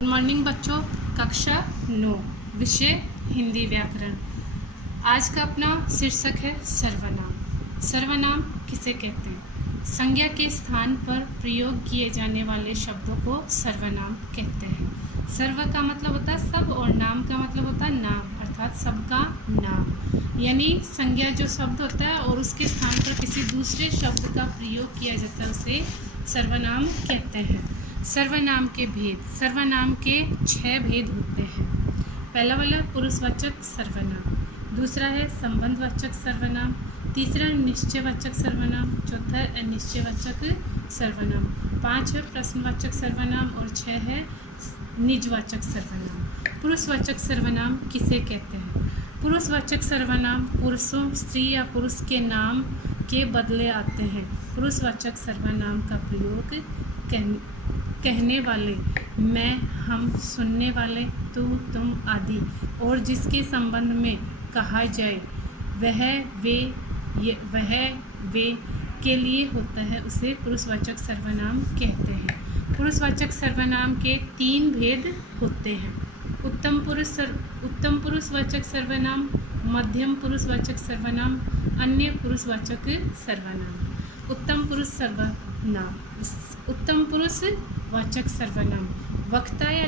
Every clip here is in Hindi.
गुड मॉर्निंग बच्चों। कक्षा 9 विषय हिंदी व्याकरण। आज का अपना शीर्षक है सर्वनाम। सर्वनाम किसे कहते हैं? संज्ञा के स्थान पर प्रयोग किए जाने वाले शब्दों को सर्वनाम कहते हैं। सर्व का मतलब होता है सब और नाम का मतलब होता है नाम, अर्थात सबका नाम। यानी संज्ञा जो शब्द होता है और उसके स्थान पर किसी दूसरे शब्द का प्रयोग किया जाता है उसे सर्वनाम कहते हैं। सर्वनाम के भेद। सर्वनाम के 6 भेद होते हैं। पहला वाला पुरुषवाचक सर्वनाम, दूसरा है संबंधवाचक सर्वनाम, तीसरा निश्चयवाचक सर्वनाम, चौथा है अनिश्चयवाचक सर्वनाम, 5 है प्रश्नवाचक सर्वनाम और 6 है निजवाचक सर्वनाम। पुरुषवाचक सर्वनाम किसे कहते हैं? पुरुषवाचक सर्वनाम पुरुषों, स्त्री या पुरुष के नाम के बदले आते हैं। पुरुषवाचक सर्वनाम का प्रयोग कहने वाले, मैं, हम, सुनने वाले, तू, तुम आदि और जिसके संबंध में कहा जाए वह, वे के लिए होता है उसे पुरुषवाचक सर्वनाम कहते हैं। पुरुषवाचक सर्वनाम के 3 भेद होते हैं। उत्तम पुरुषवाचक सर्वनाम, मध्यम पुरुषवाचक सर्वनाम, अन्य पुरुषवाचक सर्वनाम। उत्तम पुरुषवाचक सर्वनाम वक्ता या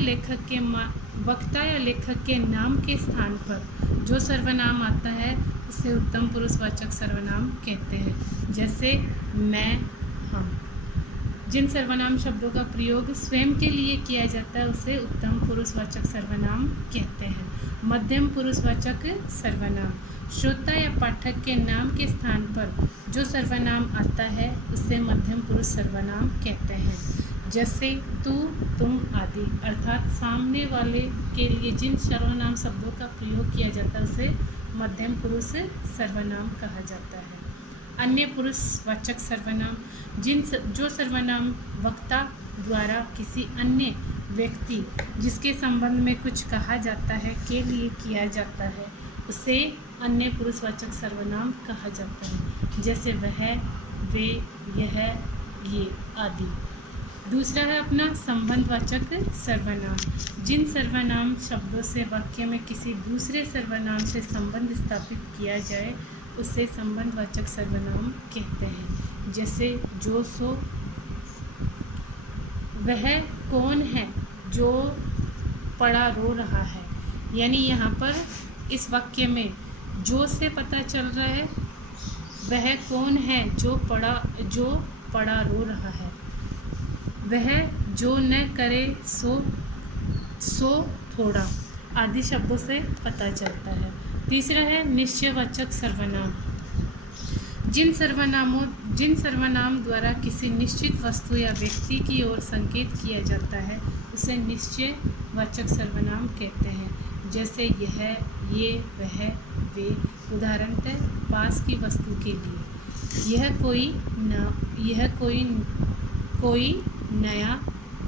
लेखक के नाम के स्थान पर जो सर्वनाम आता है उसे उत्तम पुरुषवाचक सर्वनाम कहते हैं। जैसे मैं, हम। जिन सर्वनाम शब्दों का प्रयोग स्वयं के लिए किया जाता है उसे उत्तम पुरुषवाचक सर्वनाम कहते हैं। मध्यम पुरुषवाचक सर्वनाम श्रोता या पाठक के नाम के स्थान पर जो सर्वनाम आता है उसे मध्यम पुरुष सर्वनाम कहते हैं। जैसे तू, तुम आदि, अर्थात सामने वाले के लिए जिन सर्वनाम शब्दों का प्रयोग किया जाता है उसे मध्यम पुरुष सर्वनाम कहा जाता है। अन्य पुरुषवाचक सर्वनाम जो सर्वनाम वक्ता द्वारा किसी अन्य व्यक्ति जिसके संबंध में कुछ कहा जाता है के लिए किया जाता है उसे अन्य पुरुषवाचक सर्वनाम कहा जाता है। जैसे वह, वे, यह, ये आदि। दूसरा है अपना संबंधवाचक सर्वनाम। जिन सर्वनाम शब्दों से वाक्य में किसी दूसरे सर्वनाम से संबंध स्थापित किया जाए उसे संबंधवाचक सर्वनाम कहते हैं। जैसे जो, सो। वह कौन है जो पड़ा रो रहा है, यानी यहाँ पर इस वाक्य में जो से पता चल रहा है वह कौन है जो पड़ा रो रहा है। वह जो न करे सो थोड़ा आदि शब्दों से पता चलता है। तीसरा है निश्चयवाचक सर्वनाम। जिन सर्वनाम द्वारा किसी निश्चित वस्तु या व्यक्ति की ओर संकेत किया जाता है उसे निश्चयवाचक सर्वनाम कहते हैं। जैसे यह, ये, वह, वे। उदाहरणतः पास की वस्तु के लिए यह कोई नया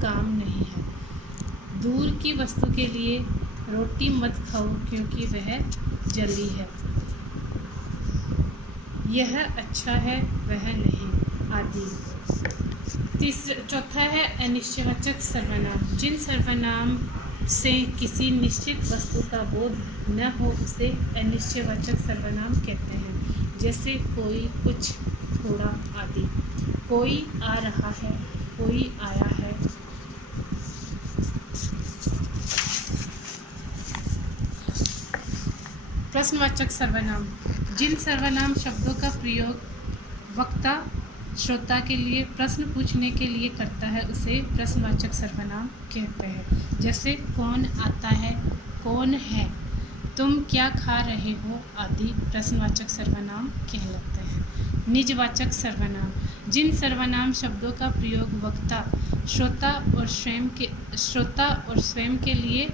काम नहीं है। दूर की वस्तु के लिए रोटी मत खाओ क्योंकि वह जली है। यह अच्छा है, वह नहीं आदि। चौथा है अनिश्चयवाचक सर्वनाम। जिन सर्वनाम से किसी निश्चित वस्तु का बोध न हो उसे अनिश्चयवाचक सर्वनाम कहते हैं। जैसे कोई, कुछ, थोड़ा आदि। कोई आ रहा है, कोई आया है। प्रश्नवाचक सर्वनाम। जिन सर्वनाम शब्दों का प्रयोग वक्ता श्रोता के लिए प्रश्न पूछने के लिए करता है उसे प्रश्नवाचक सर्वनाम कहते हैं। जैसे कौन आता है, कौन है, तुम क्या खा रहे हो आदि प्रश्नवाचक सर्वनाम कहलाते हैं। निजवाचक सर्वनाम। जिन सर्वनाम शब्दों का प्रयोग वक्ता श्रोता और स्वयं के लिए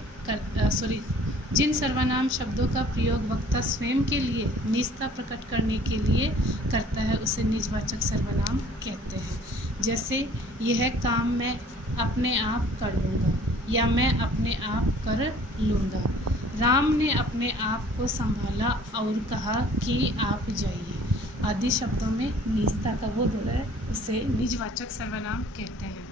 जिन सर्वनाम शब्दों का प्रयोग वक्ता स्वयं के लिए निजता प्रकट करने के लिए करता है उसे निजवाचक सर्वनाम कहते हैं। जैसे यह काम मैं अपने आप कर लूँगा या मैं अपने आप कर लूँगा। राम ने अपने आप को संभाला और कहा कि आप जाइए आदि शब्दों में निजता का बोध हो रहा है उसे निजवाचक सर्वनाम कहते हैं।